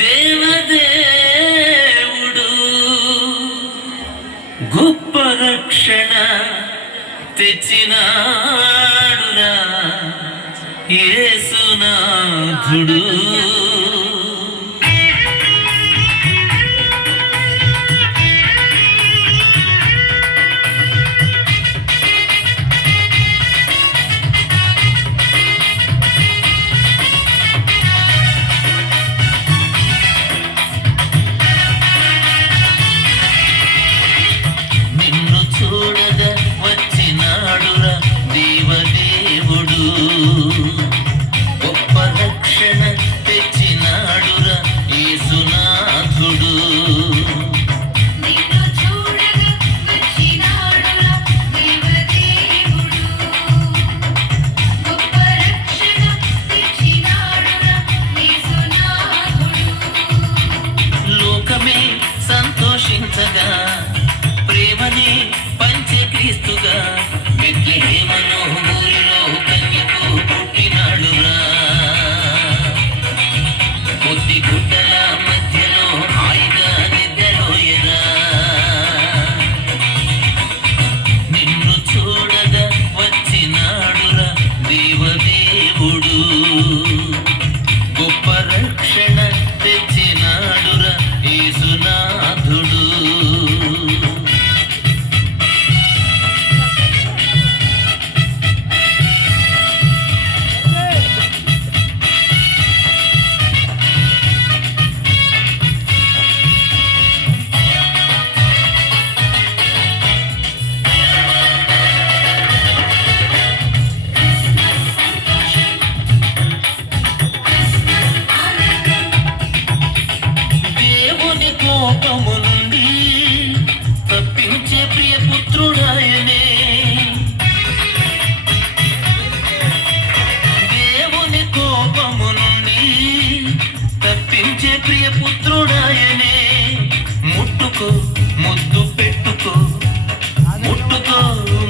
దేవదేవుడు గొప్ప రక్షణ తెచ్చినాడురా యేసునాథుడు. చూడగా వచ్చినాడురా దేవదేవుడు గొప్ప రక్షణ తెచ్చినాడురా యేసునాథుడు. లోకమే సంతోషించగా ప్రేమని పంచే క్రీస్తుగా బెత్లెహేములో ఊరిలో కన్యకు పుట్టినాడురా. కొద్ది గుడ్డల మధ్యలో హాయిగా నిద్రలోయరా. నిన్ను చూడగా వచ్చినాడురా దేవదేవుడు గొప్ప రక్షణ తెచ్చినాడురా యేసునాథుడు. కోపము నుండి తప్పించే ప్రియపుత్రుడాయనే. దేవుని కోపము నుండి తప్పించే ప్రియపుత్రుడాయనే. ముట్టుకో ముద్దు పెట్టుకో, ముట్టుకో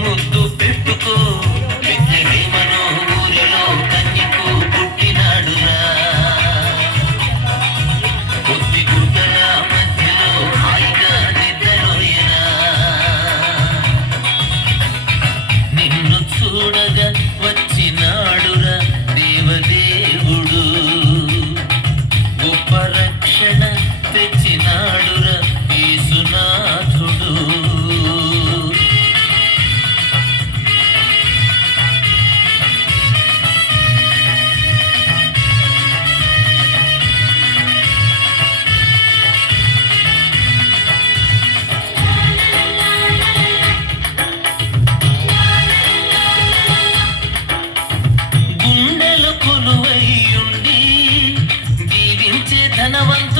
ముద్దు పెట్టుకో, బెత్లెహేములో ఊరిలో కన్యకు పుట్టినాడురా. కొద్ది గుడ్డల చూడగా వచ్చినాడురా దేవదేవుడు గొప్ప రక్షణ తెచ్చినాడురా యేసునాథుడు. కొలువై ఉండి దీవించే ధనవంతుడు